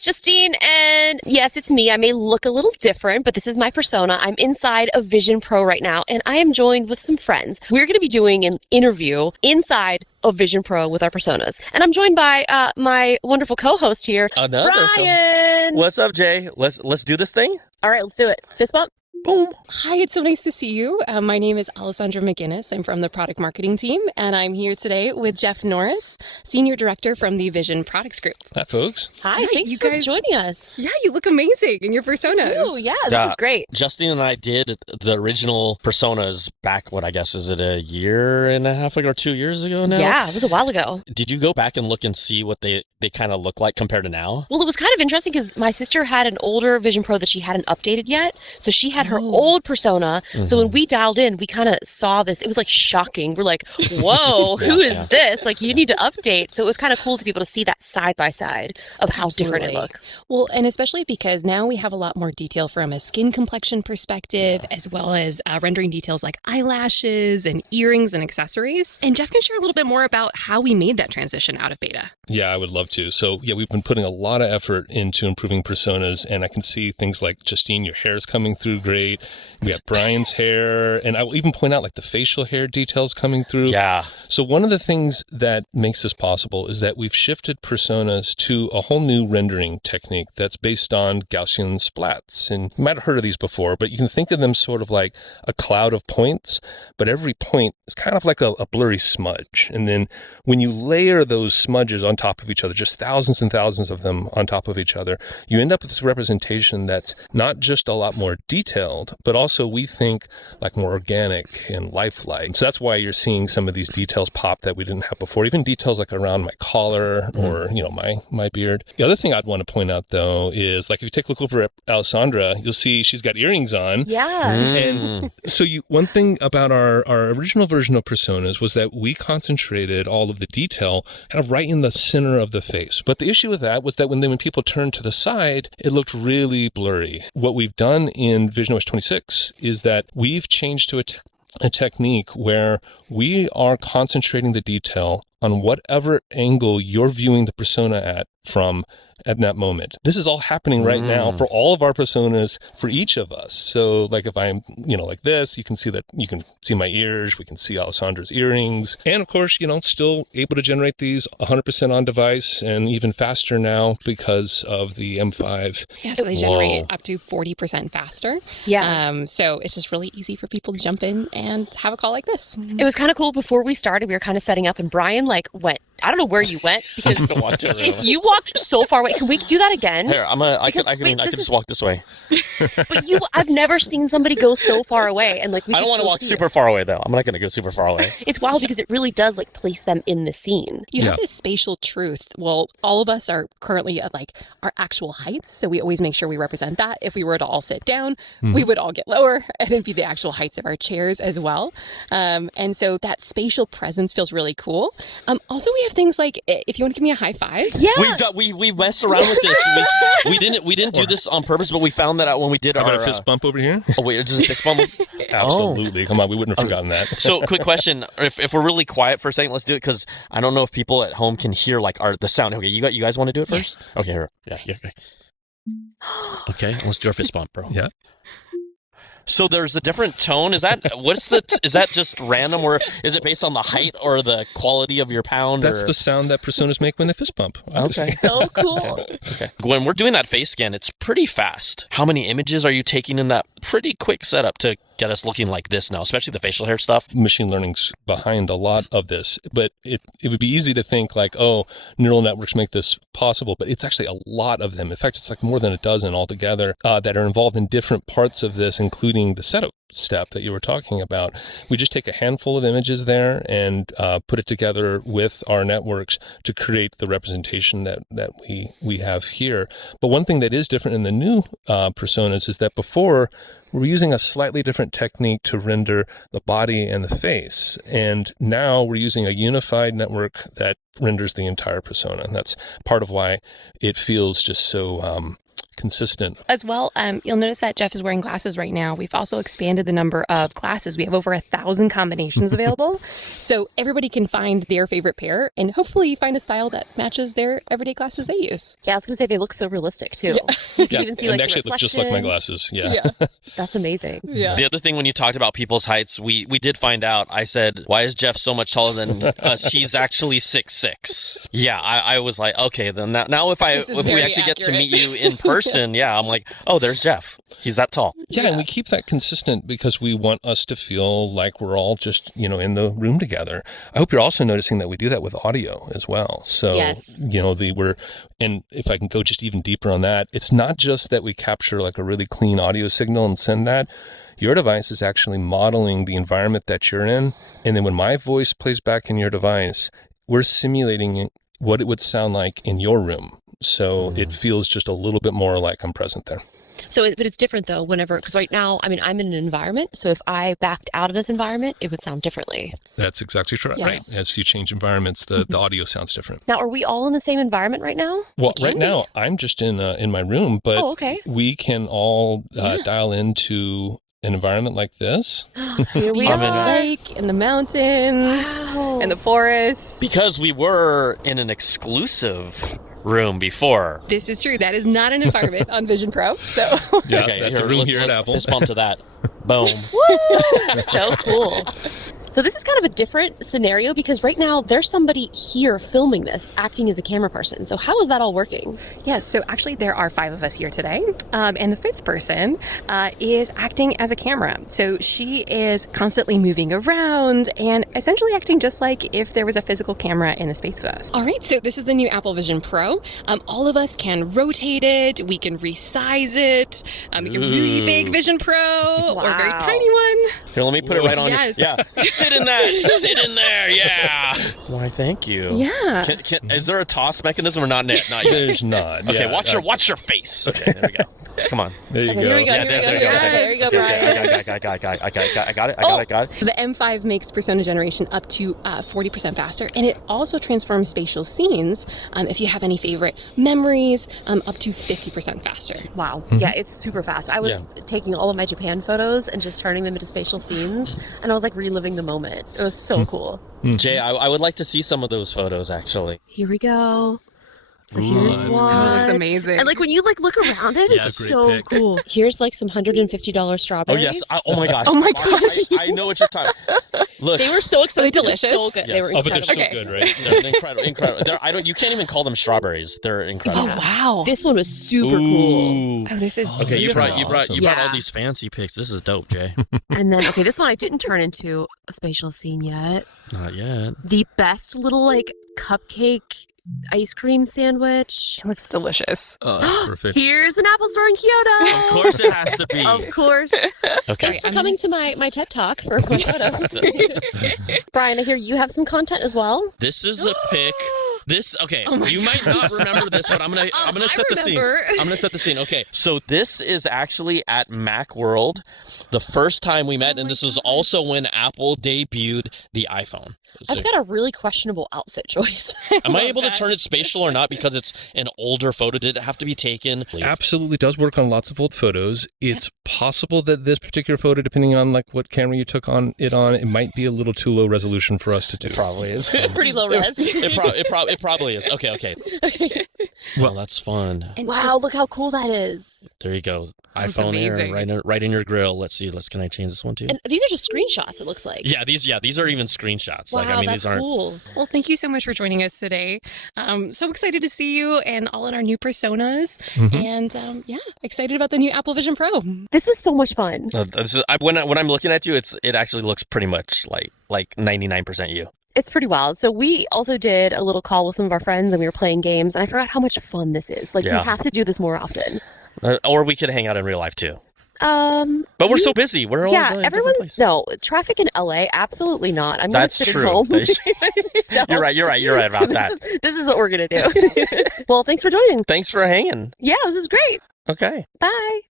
it's Justine, and yes, it's me. I may look a little different, but this is my persona. I'm inside of Vision Pro right now, and I am joined with some friends. We're going to be doing an interview inside of Vision Pro with our personas, and I'm joined by my wonderful co-host here, Brian. What's up, Jay? Let's do this thing. All right, let's do it. Fist bump. Boom. Hi, it's so nice to see you. My name is Alessandra McGinnis. I'm from the product marketing team, and I'm here today with Jeff Norris, Senior Director from the Vision Products Group. Hi, folks. Hi, thanks for joining us. Yeah, you look amazing in your personas. Oh, yeah, this is great. Justine and I did the original personas back, what I guess, is it a year and a half ago or 2 years ago now? Yeah, it was a while ago. Did you go back and look and see what they kind of look like compared to now? Well, it was kind of interesting because my sister had an older Vision Pro that she hadn't updated yet. So she had her old persona. Mm-hmm. So when we dialed in, we kind of saw this. It was like shocking. We're like, whoa, who is this? Like, you need to update. So it was kind of cool to be able to see that side by side of how different it looks. Well, and especially because now we have a lot more detail from a skin complexion perspective, as well as rendering details like eyelashes and earrings and accessories. And Jeff can share a little bit more about how we made that transition out of beta. Yeah, I would love to. So yeah, we've been putting a lot of effort into improving personas, and I can see things like, Justine, your hair is coming through great. We have Brian's hair, and I will even point out like the facial hair details coming through. Yeah. So one of the things that makes this possible is that we've shifted personas to a whole new rendering technique that's based on Gaussian splats. And you might have heard of these before, but you can think of them sort of like a cloud of points, but every point is kind of like a blurry smudge. And then when you layer those smudges on top of each other, just thousands and thousands of them on top of each other, you end up with this representation that's not just a lot more detailed, but also we think like more organic and lifelike. So that's why you're seeing some of these details pop that we didn't have before, even details like around my collar or, my beard. The other thing I'd want to point out, though, is like if you take a look over at Alessandra, you'll see she's got earrings on. Yeah. And so one thing about our original version of personas was that we concentrated all of the detail kind of right in the center of the face. But the issue with that was that when people turned to the side, it looked really blurry. What we've done in VisionOS 26 is that we've changed to a technique where we are concentrating the detail on whatever angle you're viewing the persona from at that moment. This is all happening right now for all of our personas for each of us. So like if I'm, like this, you can see my ears, we can see Alessandra's earrings. And of course, still able to generate these 100% on device and even faster now because of the M5. Yeah, so they generate up to 40% faster. Yeah. So it's just really easy for people to jump in and have a call like this. It was kind of cool. Before we started, we were kind of setting up, and Brian went. I don't know where you went because you walked so far away. Can we do that again? Here, I can just walk this way. But I've never seen somebody go so far away, and I don't want to walk super far away though. I'm not going to go super far away. It's wild because it really does place them in the scene. You have this spatial truth. Well, all of us are currently at our actual heights, so we always make sure we represent that. If we were to all sit down, we would all get lower, and it'd be the actual heights of our chairs as well. And so that spatial presence feels really cool. Also, we have things like if you want to give me a high five. Yeah, we messed around with this. We didn't do this on purpose, but we found that out when we did our fist bump over here. Oh wait, is this a fist bump? Absolutely. Come on, we wouldn't have forgotten that. So, quick question: if we're really quiet for a second, let's do it because I don't know if people at home can hear the sound. Okay, you guys want to do it first? Yeah. Okay, here. Yeah. Okay, let's do our fist bump, bro. Yeah. So there's a different tone. Is that just random, or is it based on the height or the quality of your pound? That's the sound that personas make when they fist bump. Okay, so cool. Okay, when we're doing that face scan, it's pretty fast. How many images are you taking in that pretty quick setup to get us looking like this now, especially the facial hair stuff? Machine learning's behind a lot of this, but it would be easy to think neural networks make this possible, but it's actually a lot of them. In fact, it's more than a dozen altogether that are involved in different parts of this, including the setup step that you were talking about. We just take a handful of images there and put it together with our networks to create the representation that we have here. But one thing that is different in the new personas is that before, we're using a slightly different technique to render the body and the face. And now we're using a unified network that renders the entire persona. And that's part of why it feels just so consistent. As well, you'll notice that Jeff is wearing glasses right now. We've also expanded the number of glasses. We have over 1,000 combinations available. So everybody can find their favorite pair and hopefully find a style that matches their everyday glasses they use. Yeah, I was going to say they look so realistic too. You can even see and like actually the look just like my reflection. glasses. Yeah. That's amazing. Yeah. The other thing when you talked about people's heights, we did find out. I said, "Why is Jeff so much taller than us?" He's actually 6'6". Yeah, I was like, okay, then now if This is we very actually get to accurate. meet you in person, yeah, I'm like, oh, there's Jeff. He's that tall. Yeah, and we keep that consistent because we want us to feel like we're all just, in the room together. I hope you're also noticing that we do that with audio as well. So, Yes. and if I can go just even deeper on that, it's not just that we capture like a really clean audio signal and send that. Your device is actually modeling the environment that you're in. And then when my voice plays back in your device, we're simulating what it would sound like in your room. So it feels just a little bit more like I'm present there. So, but it's different though because right now, I'm in an environment. So if I backed out of this environment, it would sound differently. That's exactly right. Yes. Right. As you change environments, the audio sounds different. Now, are we all in the same environment right now? Well, can right be. now I'm just in my room, but Oh, okay. we can all dial into an environment like this. Here we I'm in are. Lake, in the mountains, Wow. in the forest. Because we were in an exclusive room before. This is true. That is not an environment on Vision Pro. So Yeah, Okay, that's a room let's- here at let's Apple. Fist bump to that. Boom. So cool. So this is kind of a different scenario because right now there's somebody here filming this, acting as a camera person. So how is that all working? yes, so actually there are 5 of us here today. And the 5th person is acting as a camera. So she is constantly moving around and essentially acting just like if there was a physical camera in the space with us. All right, so this is the new Apple Vision Pro. All of us can rotate it. We can resize it. We can really big Vision Pro or a very Wow. tiny one. Here, let me put it right on Yes. you. Yeah. Sit in that. Sit in there. Yeah. Why, thank you. Yeah. Is there a toss mechanism or not yet? Not yet. There's not. Okay, Yeah, watch your face. Okay, there we go. Come on. There you Okay, go. here we go. Yeah, Here we go. there you Here we go. go. Yes. There you go, Okay, Brian. I got it. The M5 makes persona generation up to 40% faster, and it also transforms spatial scenes, if you have any favorite memories, up to 50% faster. Wow. Yeah, it's super fast. I was taking all of my Japan photos and just turning them into spatial scenes, and I was like reliving the moment. It was so cool. Jay, I would like to see some of those photos, actually. Here we go. So here's that's one. cool. It looks amazing. And like when you like look around it, Yeah, it's great so pic. cool. Here's like some $150 Oh, strawberries. yes. Oh, my gosh. Oh, my gosh. I know what you're talking Look. They were so expensive. Are they delicious? So good. They Yes. were Oh, but they're incredible. so Okay. good, right? They're incredible. You can't even call them strawberries. They're incredible. Oh, wow. This one was super cool. Ooh. Oh, this is Okay, you brought Awesome. all Yeah. these fancy pics. This is dope, Jay. And then, okay, this one I didn't turn into a spatial scene yet. Not yet. The best little like cupcake ice cream sandwich. It looks delicious. Oh, that's perfect. Here's an Apple store in Kyoto. Of course it has to be. Of course. Okay. Thanks for coming to my TED Talk for my photos. Brian, I hear you have some content as well. This is a pic. Okay, Oh my you might not remember this, but I'm gonna set the scene. remember. I'm gonna set the scene. Okay, so this is actually at Macworld, the first time we met, and this is also when Apple debuted the iPhone. So, I've got a really questionable outfit choice. am I love able that. to turn it spatial or not because it's an older photo? Did it have to be taken? Absolutely does work on lots of old photos. It's possible that this particular photo, depending on like what camera you took it might be a little too low resolution for us to do. It probably is. Pretty low res. It probably is. Okay. Well, that's fun. And Wow, just- look how cool that is. There you go. That's iPhone Air amazing. right in your grill. Let's see. Can I change this one too? And these are just screenshots, it looks like. Yeah, these are even screenshots. Wow, These that's aren't. cool. Well, thank you so much for joining us today. So excited to see you and all in our new personas. And excited about the new Apple Vision Pro. This was so much fun. When I'm looking at you, it actually looks pretty much like 99% you. It's pretty wild. So we also did a little call with some of our friends and we were playing games and I forgot how much fun this is. Like Yeah. we have to do this more often. Or we could hang out in real life too. But But we're so busy. We're always yeah, in a different everyone's place. no traffic in LA. Absolutely not. I'm That's gonna sit true. at home. So- You're right about that. This is what we're gonna do. Well, thanks for joining. Thanks for hanging. Yeah, this is great. Okay. Bye.